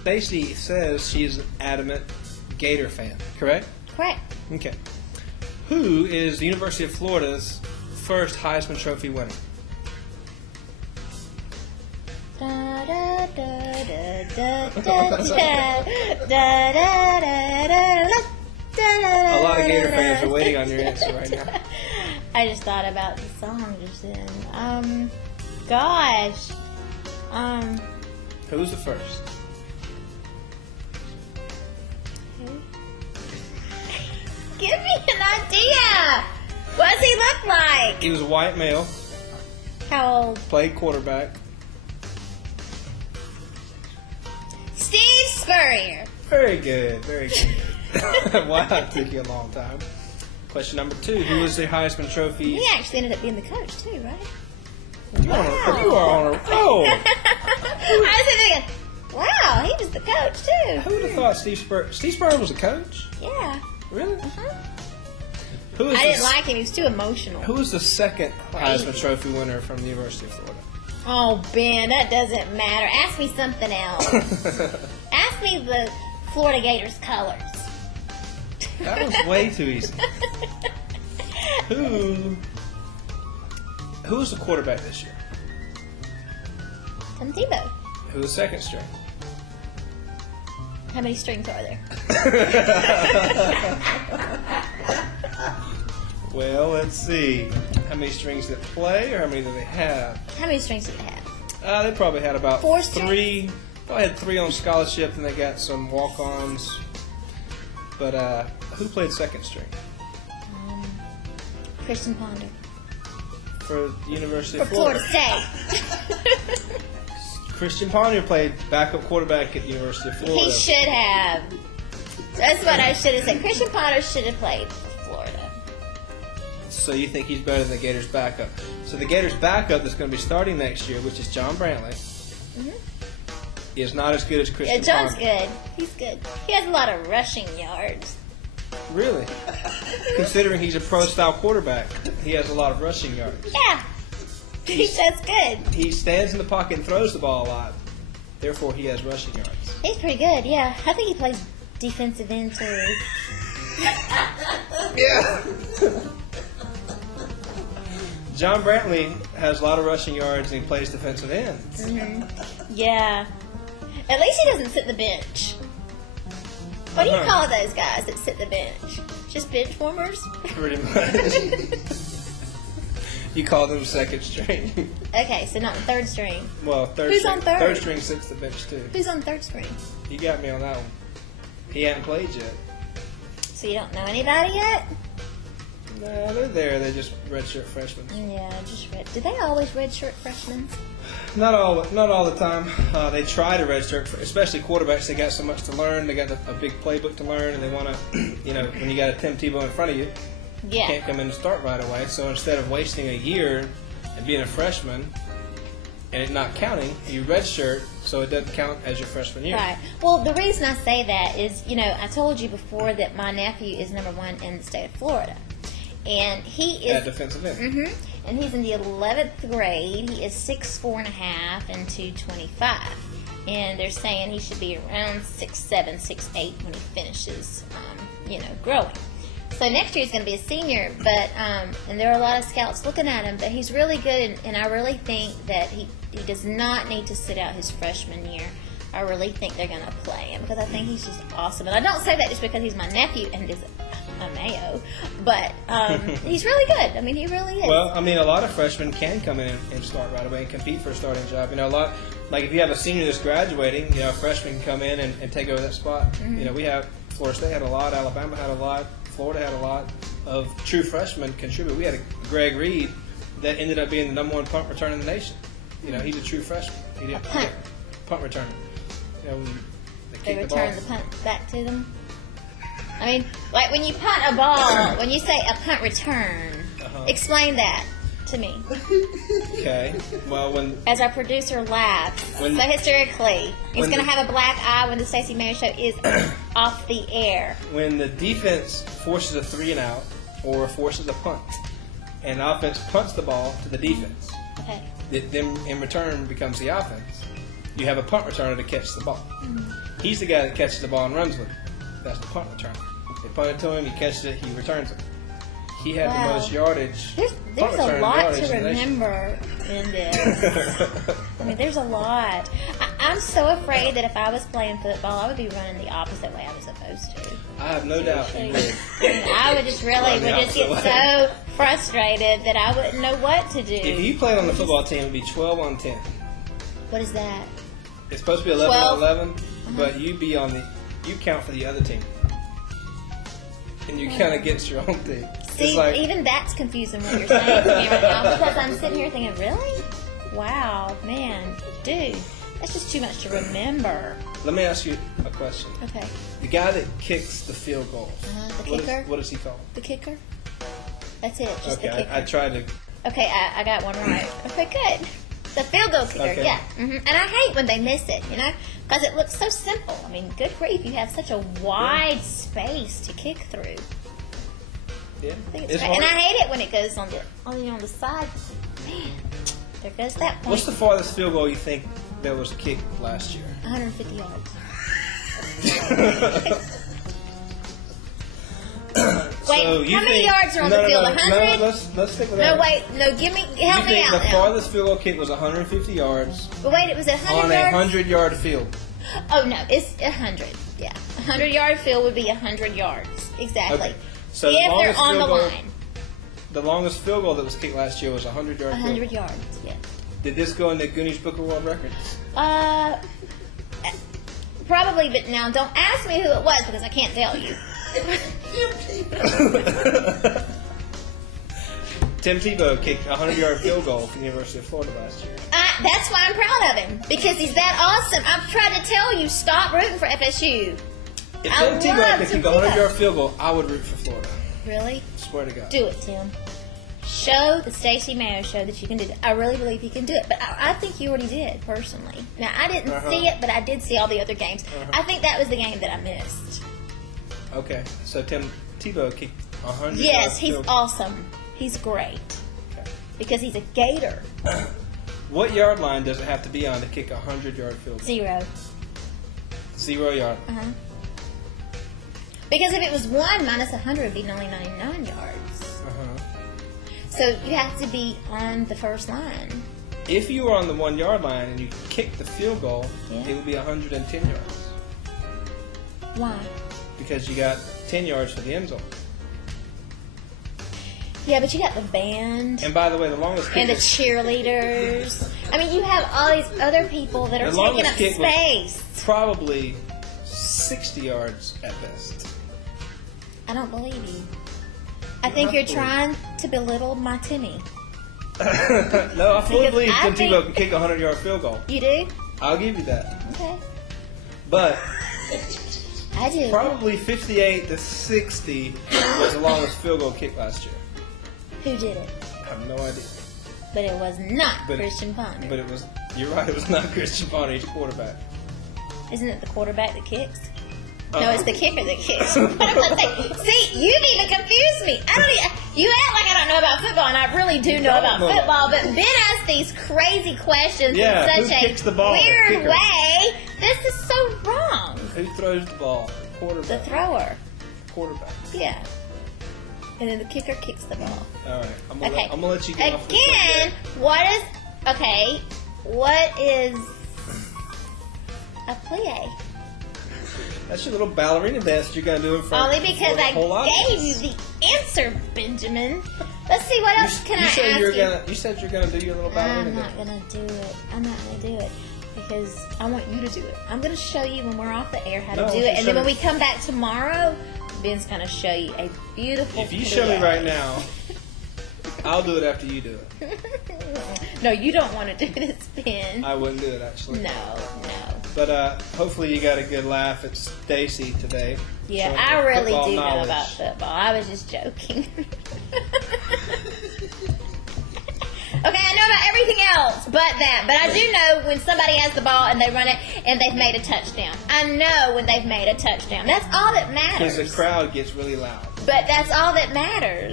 Stacey says she's an adamant Gator fan, correct? Correct. Okay. Who is the University of Florida's first Heisman Trophy winner? Da, da, da, da, da, da, da, da, da, da. A lot of Gator fans are waiting on your answer right now. I just thought about the song just then. Gosh. Who's the first? Give me an idea. What does he look like? He was a white male, How old? played quarterback. Steve Spurrier. Very good, very good. Wow, it took you a long time. Question number 2. Who was the Heisman Trophy? He actually ended up being the coach too, right? You are on a roll. I was thinking, wow, he was the coach too. Who would have thought Steve Spurrier was a coach? Yeah. Really? Uh-huh. I I didn't like him. He was too emotional. Who was the second Crazy. Heisman Trophy winner from the University of Florida? Oh, Ben, that doesn't matter. Ask me something else. Ask me the Florida Gators colors. That was way too easy. Who was the quarterback this year? Tim Tebow. Who was second string? How many strings are there? Well, let's see. How many strings did they play, or how many did they have? How many strings do they have? They probably had about 4 3. strings? Probably had 3 on scholarship, and they got some walk-ons. But who played second string Christian Ponder. for the University For of Florida? Florida State. Christian Ponder played backup quarterback at the University of Florida. He should have. That's what I should have said. Christian Ponder should have played for Florida. So you think he's better than the Gators' backup? So the Gators' backup that's going to be starting next year, which is John Brantley, is not as good as Christian Yeah, John's Ponder. good. He's good. He has a lot of rushing yards. Really? Considering he's a pro-style quarterback, he has a lot of rushing yards. Yeah. He does good. He stands in the pocket and throws the ball a lot. Therefore, he has rushing yards. He's pretty good, yeah. I think he plays defensive end too. Yeah. John Brantley has a lot of rushing yards and he plays defensive end. Yeah. At least he doesn't sit the bench. What do you call those guys that sit the bench? Just bench warmers? Pretty much. You call them second string. Okay, so not the third string. Well, third Who's string, on third? Third string sits the bench too. Who's on third string? You got me on that one. He hadn't played yet. So you don't know anybody yet? No, they're there. They're just redshirt freshmen. Yeah, just red. Do they always redshirt freshmen? Not all the time. They try to redshirt, especially quarterbacks. They got so much to learn. They got a big playbook to learn, and they want to, when you got a Tim Tebow in front of you, you Yeah. can't come in and start right away. So instead of wasting a year and being a freshman and it not counting, you redshirt so it doesn't count as your freshman year. Right. Well, the reason I say that is, I told you before that my nephew is #1 in the state of Florida. And he is... At defensive end. And he's in the 11th grade. He is 6'4.5" and 225. And they're saying he should be around 6'7", 6'8" when he finishes, growing. So next year he's going to be a senior, but and there are a lot of scouts looking at him, but he's really good, and I really think that he does not need to sit out his freshman year. I really think they're going to play him because I think he's just awesome. And I don't say that just because he's my nephew and is a Mayo, but he's really good. I mean, he really is. Well, a lot of freshmen can come in and start right away and compete for a starting job. Like if you have a senior that's graduating, a freshman can come in and take over that spot. We have Florida State had a lot, Alabama had a lot, Florida had a lot of true freshmen contribute. We had a Greg Reed that ended up being the #1 punt returner in the nation. He's a true freshman. He did punt returner. They return the punt back to them. I mean, like when you punt a ball, when you say a punt return, explain that to me. Okay. Well, as our producer laughs so hysterically, he's going to have a black eye when the Stacey Mayo Show is off the air. When the defense forces a 3 and out or forces a punt, and the offense punts the ball to the defense, Okay. it then in return becomes the offense. you have a punt returner to catch the ball. He's the guy that catches the ball and runs with it. That's the punt returner. They punt it to him, he catches it, he returns it. He had the most yardage. There's a lot to remember in this. I mean, there's a lot. I'm so afraid that if I was playing football, I would be running the opposite way I was supposed to. I have no doubt you would. I would just get so frustrated that I wouldn't know what to do. If you played on the football team, it would be 12 on 10. What is that? It's supposed to be 11 on 11, but you'd be on you count for the other team. And you count against your own team. See, even that's confusing what you're saying to me right now, because I'm sitting here thinking, really? Wow, man, dude, that's just too much to remember. Let me ask you a question. Okay. The guy that kicks the field goals, the kicker? What is he called? The kicker? That's it, just the kicker. I tried to... Okay, I got one right. Okay, good. The field goal kicker, yeah. And I hate when they miss it, you know, because it looks so simple. I mean, good grief, you have such a wide space to kick through. Yeah. I think it's and I hate it when it goes on the side. Man, there goes that point. What's the farthest field goal you think that was kicked last year? 150 yards. Wait, how many yards are on the field? 100? No, let's stick with that. No, wait, no, help me out You think the now. farthest field goal kick was 150 yards? But wait, it was 100 yards? On a 100-yard field. Oh, no, it's 100, yeah. 100-yard field would be 100 yards, exactly. Okay. So if they're on the line. The longest field goal that was kicked last year was 100 yards. 100 yards, yes. Did this go in the Guinness Book of World Records? Probably, but now don't ask me who it was because I can't tell you. Tim Tebow kicked a 100-yard field goal for the University of Florida last year. That's why I'm proud of him, because he's that awesome. I've tried to tell you, stop rooting for FSU. If Tim Tebow could kick a 100-yard field goal, I would root for Florida. Really? Swear to God. Do it, Tim. Show the Stacey Mayo Show that you can do it. I really believe you can do it, but I think you already did, personally. Now, I didn't see it, but I did see all the other games. I think that was the game that I missed. Okay, so Tim Tebow kicked 100 Yes, he's awesome. He's great. Okay. Because he's a Gator. What yard line does it have to be on to kick a 100-yard field goal? 0. 0 yard. Because if it was 1 minus 100, it would be only 99 yards. So you have to be on the first line. If you were on the 1 yard line and you kicked the field goal, it would be 110 yards. Why? Because you got 10 yards for the end zone. Yeah, but you got the band. And by the way, the longest kick and the cheerleaders. I mean, you have all these other people that are taking up space. Probably 60 yards at best. I don't believe you. I think you're trying to belittle my Timmy. No, I fully believe Tim Tebow can kick a 100-yard field goal. You do? I'll give you that. Okay. But I do. Probably 58 to 60 was the longest field goal kick last year. Who did it? I have no idea. But it was not Christian Ponder. But it was. You're right. It was not Christian Ponder. He's quarterback. Isn't it the quarterback that kicks? No, it's the kicker that kicks. See, you've even confused me. You act like I don't know about football, and I really do know about football. But Ben asks these crazy questions in such a weird way. This is so wrong. Who throws the ball? Quarterback. The thrower. Quarterback. Yeah. And then the kicker kicks the ball. All right. I'm gonna let you get off this again. What is a plie? That's your little ballerina dance that you're going to do in front Only because I gave you the answer, Benjamin. Let's see, what else can I ask you? You said you're going to do your little ballerina dance. I'm not going to do it. I'm not going to do it because I want you to do it. I'm going to show you when we're off the air how to do it. And then when we come back tomorrow, Ben's going to show you a beautiful If you show me right now, I'll do it after you do it. No, you don't want to do this, Ben. I wouldn't do it, actually. No. But hopefully you got a good laugh at Stacey today. Yeah, I really do know about football. I was just joking. Okay, I know about everything else but that. But I do know when somebody has the ball and they run it and they've made a touchdown. I know when they've made a touchdown. That's all that matters. Because the crowd gets really loud. But that's all that matters.